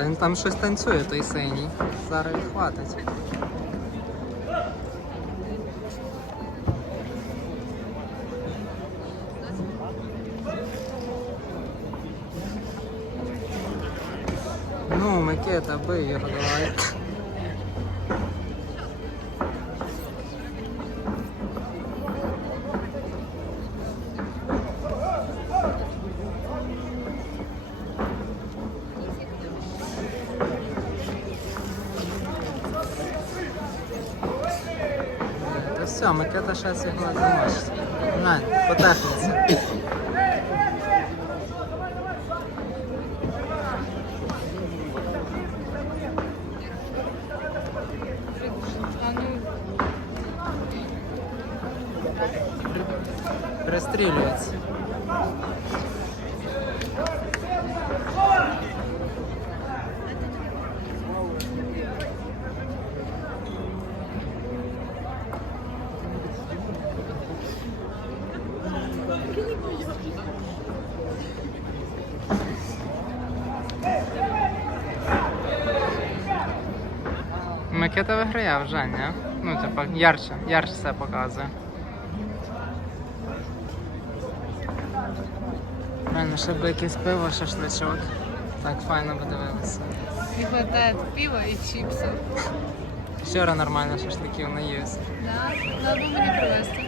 А, то він там щось танцює, той синій. Зараз відхватить. Ну, Микита, бий його давай. Та все, Микита ще його не замашиться. Глянь, по техніці. А ну, Пристрілюється. Микита виграє вже, ні? Ну, типа, ярче, ярче все показує. Реально, ще б якесь пиво, шашличок. Так файно подивилися. не хватает пива и чипсов. Вчора нормально шашликів наївся. Да, надо мені привезти.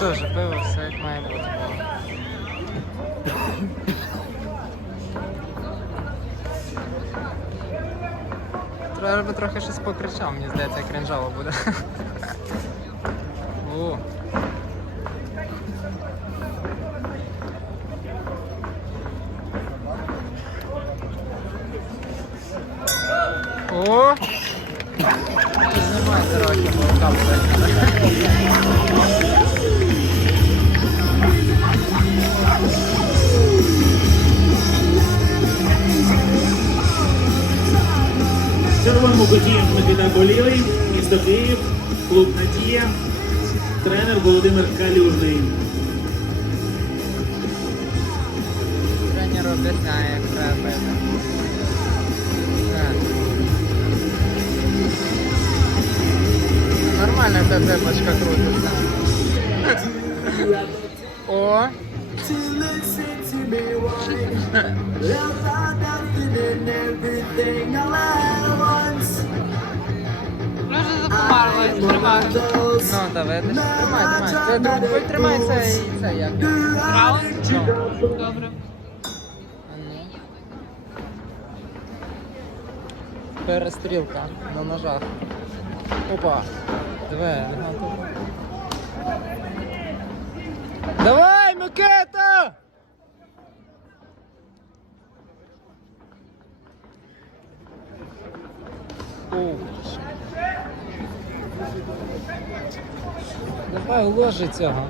Теж пиво, все як має бути було. Треба би трохи щось покричав, мені здається, як кринжово буде. О. О! Знімай трохи, бо рука Буде. Червоному Микита Болілий, місто Київ, клуб Надія, тренер Володимир Калюжний. Тренер об'ясняє, як треба Нормально ця цепочка крутиться. О! Ми вже запомарили, тримаю. Ну, видиш. Тримай, тримай. Це друг твій тримай це і це як. Раунд? Ну. Добре. Перестрілка на ножах. Опа. Диви, легато. Давай, Микита! Давай уложи цього.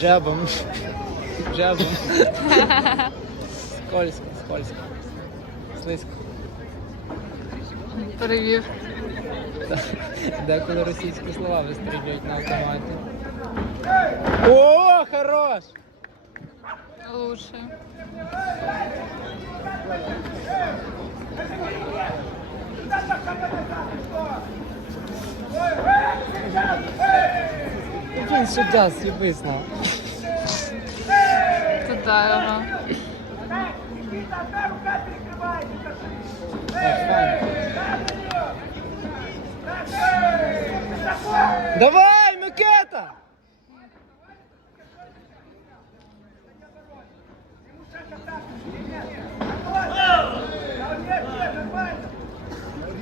Джабом. Джабом. Скользко, скользко. Слизько. Перевів. Деколи російські слова вистрілюють на автоматі. О, хорош! Лучше. Він суддя з'їбисно. Туди його. Давай, Микита!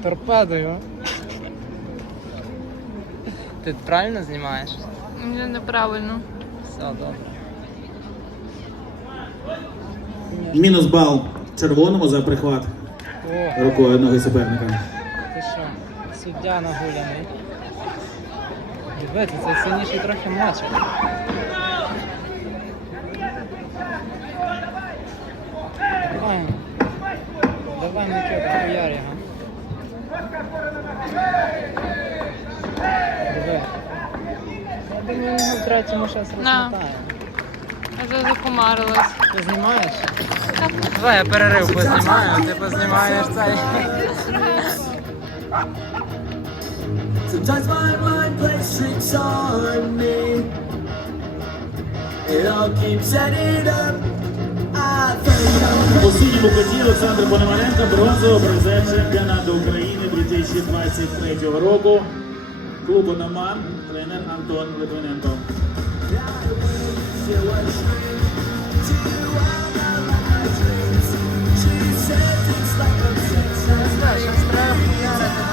Торпедою. Ти правильно знімаєш? Мені неправильно. Все добре. Мінус бал червоному за прихват О, рукою ноги суперника. ти що? Суддя нагуляний. Дивіться, це сильніший трохи мачо. Давай. Давай, Микита, хуяр його. Диви. Я думаю, його третьому зараз розмотаємо. Я вже закумарилась. Ти знімаєш? Давай я перерив познімаю, ти познімаєш цей. Sometimes my mind plays tricks on me. It all keeps adding up. I think I'm У синьому коті Олександр Пономаренко бронзовий призер чемпіонату України 2023 року. Клуб «Ономан», тренер Антон Литвиненко. Sometimes I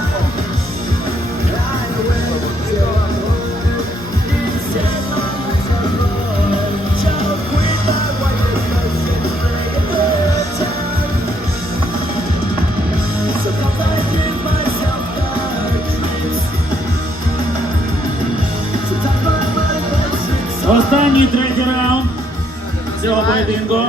Останній третій раунд цього поєдинку.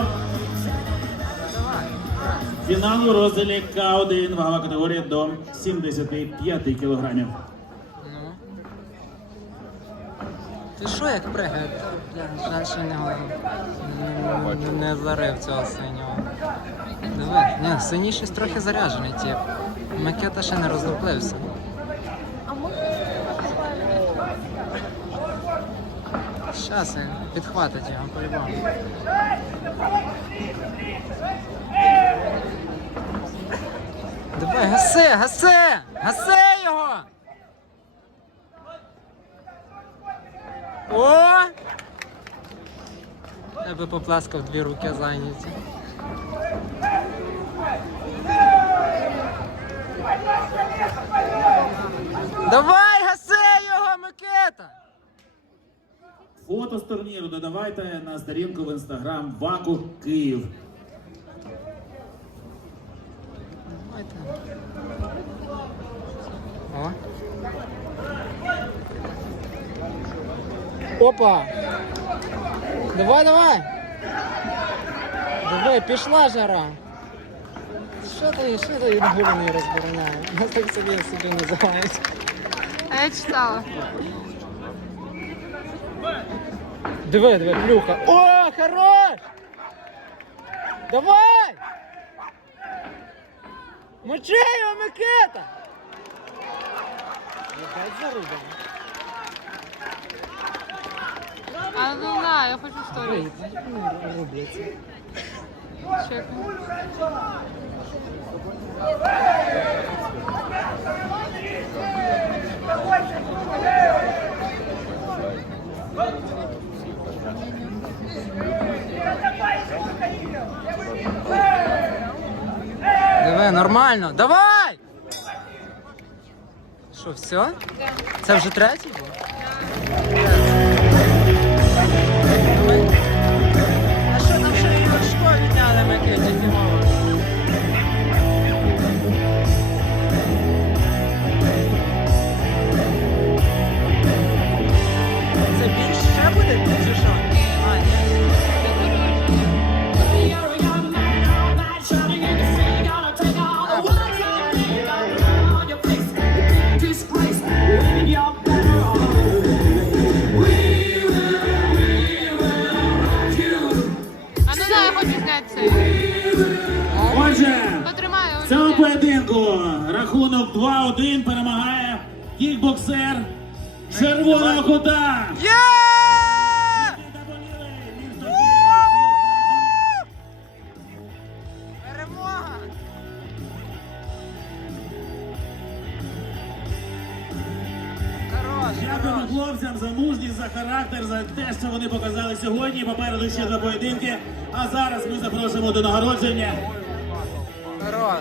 Фінал у розділі К1 вагова категорія до 75 кілограмів. Ну. Ти що як пригає? Жаль, не, не, не зарив цього синього. Диви, ні, синій щось трохи заряджений тип. Макета ще не роздуплився. Щас він підхватить його по-любому. Давай, гаси, гаси! Гаси його! О! Я би поплескав дві руки зайняті. Давай, гаси його, Микита! Фото з турніру додавайте на сторінку в інстаграм Ваку Київ. Давайте. О. Опа! Давай, давай! Давай, пішла жара! Що ти, що ти відгулений розбороняє? Нас так собі собі називають. А я читала. Диви, диви, плюха. О, хорош! Давай! Мочи його, Микита! Опять зарубано. А ну на, я хочу сторіс. Ой, ну. Чекай. Диви, нормально. Давай! Що, все? Це вже третій був? 2-1 перемагає кікбоксер Червоного кута. Дякуємо хлопцям за мужність, за характер, за те, що вони показали сьогодні. Попереду ще два поєдинки. А зараз ми запрошуємо до нагородження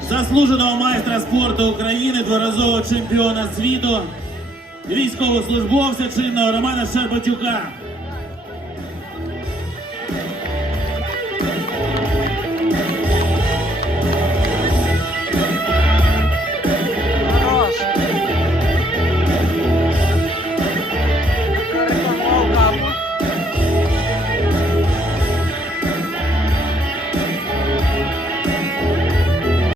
заслуженого майстра спорту України, дворазового чемпіона світу, військовослужбовця чинного Романа Шербатюка.